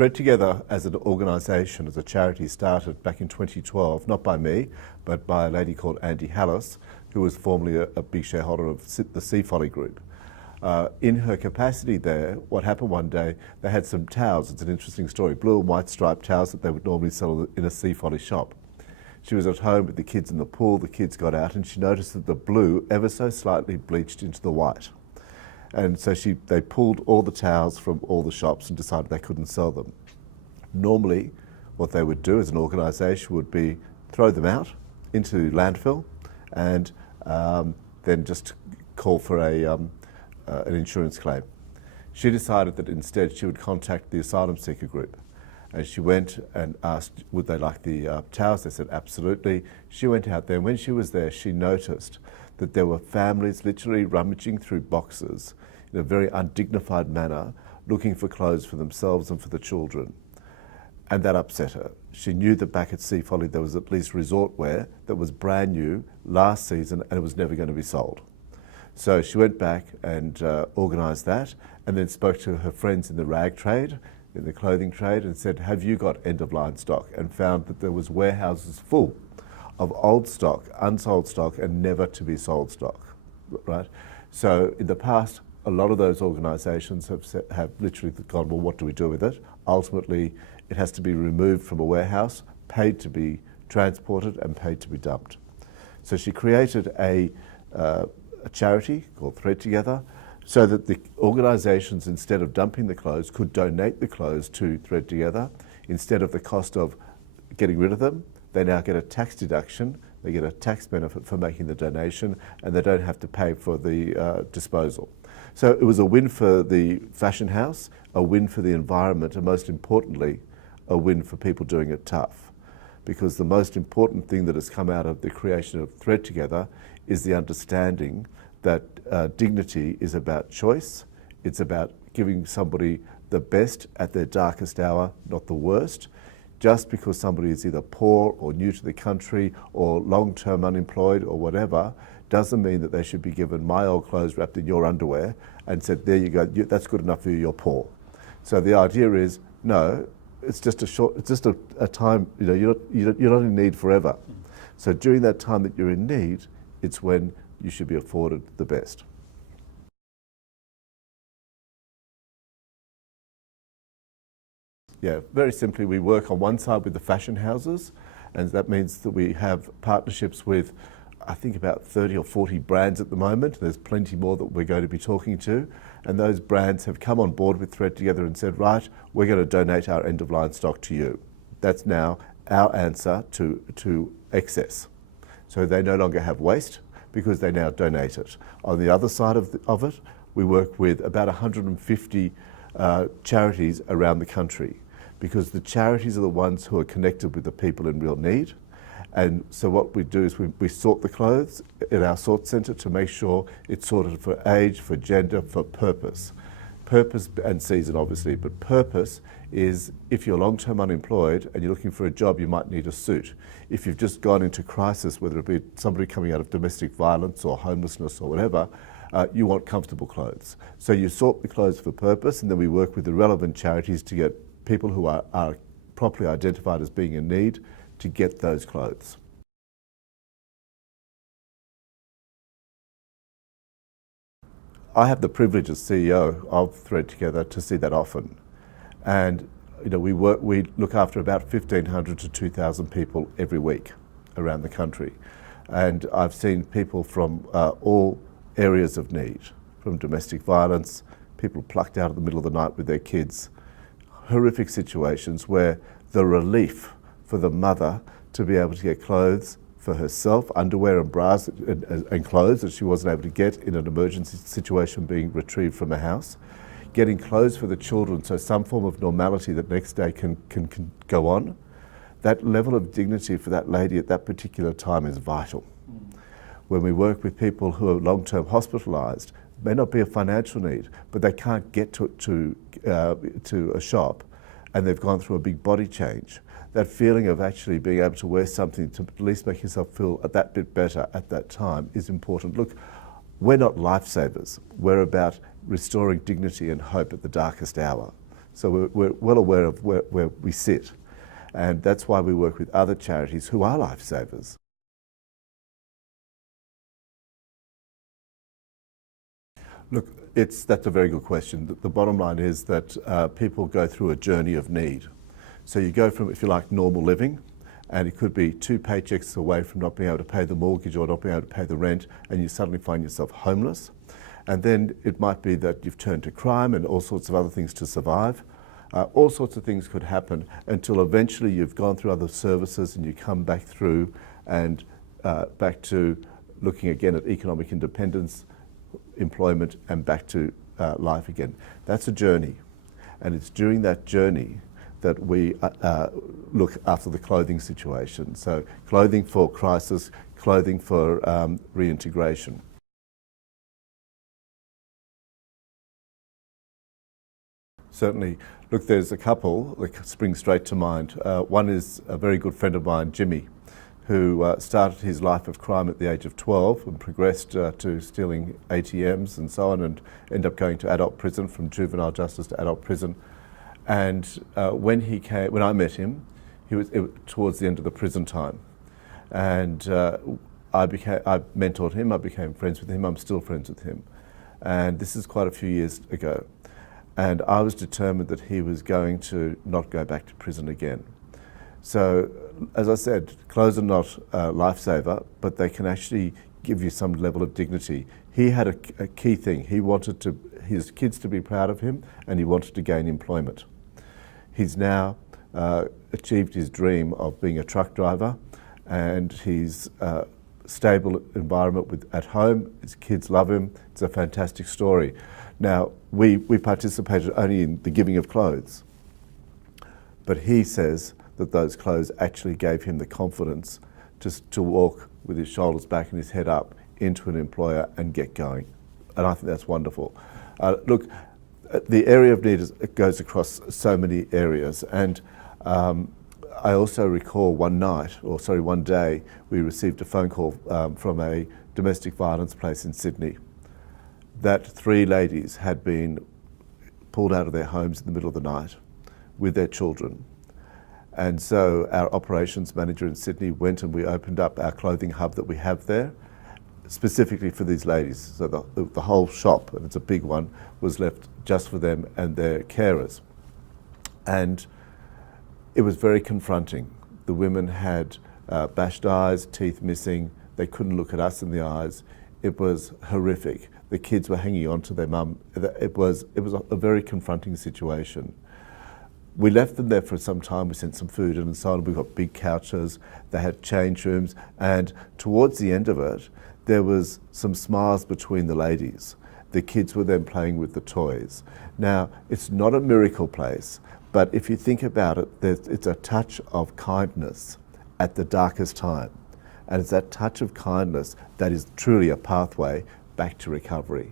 Thread Together as an organisation, as a charity, started back in 2012, not by me, but by a lady called Andy Hallis, who was formerly a big shareholder of the Sea Folly Group. In her capacity there, what happened one day, they had some towels. It's an interesting story, blue and white striped towels that they would normally sell in a Sea Folly shop. She was at home with the kids in the pool, the kids got out and she noticed that the blue ever so slightly bleached into the white. And so they pulled all the towels from all the shops and decided they couldn't sell them. Normally, what they would do as an organisation would be throw them out into landfill and then just call for an insurance claim. She decided that instead she would contact the asylum seeker group. And she went and asked, would they like the towels? They said, absolutely. She went out there, and when she was there, she noticed that there were families literally rummaging through boxes in a very undignified manner, looking for clothes for themselves and for the children. And that upset her. She knew that back at Sea Folly there was at least resort wear that was brand new last season and it was never going to be sold. So she went back and organised that, and then spoke to her friends in the rag trade, in the clothing trade, and said, have you got end-of-line stock? And found that there was warehouses full of old stock, unsold stock, and never to be sold stock, right? So in the past, a lot of those organisations have literally gone, well, what do we do with it? Ultimately, it has to be removed from a warehouse, paid to be transported, and paid to be dumped. So she created a charity called Thread Together, so that the organisations, instead of dumping the clothes, could donate the clothes to Thread Together. Instead of the cost of getting rid of them, they now get a tax deduction, they get a tax benefit for making the donation, and they don't have to pay for the disposal. So it was a win for the fashion house, a win for the environment, and most importantly, a win for people doing it tough. Because the most important thing that has come out of the creation of Thread Together is the understanding that dignity is about choice. It's about giving somebody the best at their darkest hour, not the worst. Just because somebody is either poor or new to the country or long-term unemployed or whatever, doesn't mean that they should be given my old clothes wrapped in your underwear and said, there you go, that's good enough for you, you're poor. So the idea is, no, it's just a time, you're not in need forever. So during that time that you're in need, it's when you should be afforded the best. Yeah, very simply, we work on one side with the fashion houses, and that means that we have partnerships with, I think, about 30 or 40 brands at the moment. There's plenty more that we're going to be talking to, and those brands have come on board with Thread Together and said, right, we're going to donate our end-of-line stock to you. That's now our answer to excess. So they no longer have waste, because they now donate it. On the other side of it, we work with about 150 charities around the country, because the charities are the ones who are connected with the people in real need. And so what we do is we sort the clothes in our sort centre to make sure it's sorted for age, for gender, for purpose. Purpose and season, obviously, but purpose is if you're long-term unemployed and you're looking for a job, you might need a suit. If you've just gone into crisis, whether it be somebody coming out of domestic violence or homelessness or whatever, you want comfortable clothes. So you sort the clothes for purpose, and then we work with the relevant charities to get people who are properly identified as being in need to get those clothes. I have the privilege as CEO of Thread Together to see that often, and we look after about 1,500 to 2,000 people every week around the country, and I've seen people from all areas of need, from domestic violence, people plucked out of the middle of the night with their kids, horrific situations where the relief for the mother to be able to get clothes for herself, underwear and bras and clothes that she wasn't able to get in an emergency situation being retrieved from a house, getting clothes for the children so some form of normality that next day can go on. That level of dignity for that lady at that particular time is vital. When we work with people who are long-term hospitalised, it may not be a financial need, but they can't get to a shop and they've gone through a big body change. That feeling of actually being able to wear something to at least make yourself feel that bit better at that time is important. Look, we're not lifesavers. We're about restoring dignity and hope at the darkest hour. So we're well aware of where we sit. And that's why we work with other charities who are lifesavers. Look, that's a very good question. The bottom line is that people go through a journey of need. So you go from, if you like, normal living, and it could be 2 paychecks away from not being able to pay the mortgage or not being able to pay the rent, and you suddenly find yourself homeless. And then it might be that you've turned to crime and all sorts of other things to survive. All sorts of things could happen until eventually you've gone through other services and you come back through and back to looking again at economic independence, employment, and back to life again. That's a journey. And it's during that journey that we look after the clothing situation. So clothing for crisis, clothing for reintegration. Certainly. Look, there's a couple that spring straight to mind. One is a very good friend of mine, Jimmy, who started his life of crime at the age of 12 and progressed to stealing ATMs and so on, and ended up going to adult prison, from juvenile justice to adult prison. And when I met him, it was towards the end of the prison time. And I mentored him, I became friends with him, I'm still friends with him. And this is quite a few years ago. And I was determined that he was going to not go back to prison again. So, as I said, clothes are not a lifesaver, but they can actually give you some level of dignity. He had a key thing. He wanted his kids to be proud of him, and he wanted to gain employment. He's now achieved his dream of being a truck driver, and he's stable environment at home. His kids love him. It's a fantastic story. Now, we participated only in the giving of clothes, but he says that those clothes actually gave him the confidence to walk with his shoulders back and his head up into an employer and get going. And I think that's wonderful. Look, the area of need goes across so many areas, and I also recall one day, we received a phone call from a domestic violence place in Sydney that 3 ladies had been pulled out of their homes in the middle of the night with their children. And so our operations manager in Sydney went and we opened up our clothing hub that we have there, specifically for these ladies. So the whole shop, and it's a big one, was left just for them and their carers. And it was very confronting. The women had bashed eyes, teeth missing. They couldn't look at us in the eyes. It was horrific. The kids were hanging on to their mum. It was a very confronting situation. We left them there for some time. We sent some food in and so on. We got big couches. They had change rooms. And towards the end of it, there was some smiles between the ladies. The kids were then playing with the toys. Now, it's not a miracle place, but if you think about it, it's a touch of kindness at the darkest time. And it's that touch of kindness that is truly a pathway back to recovery.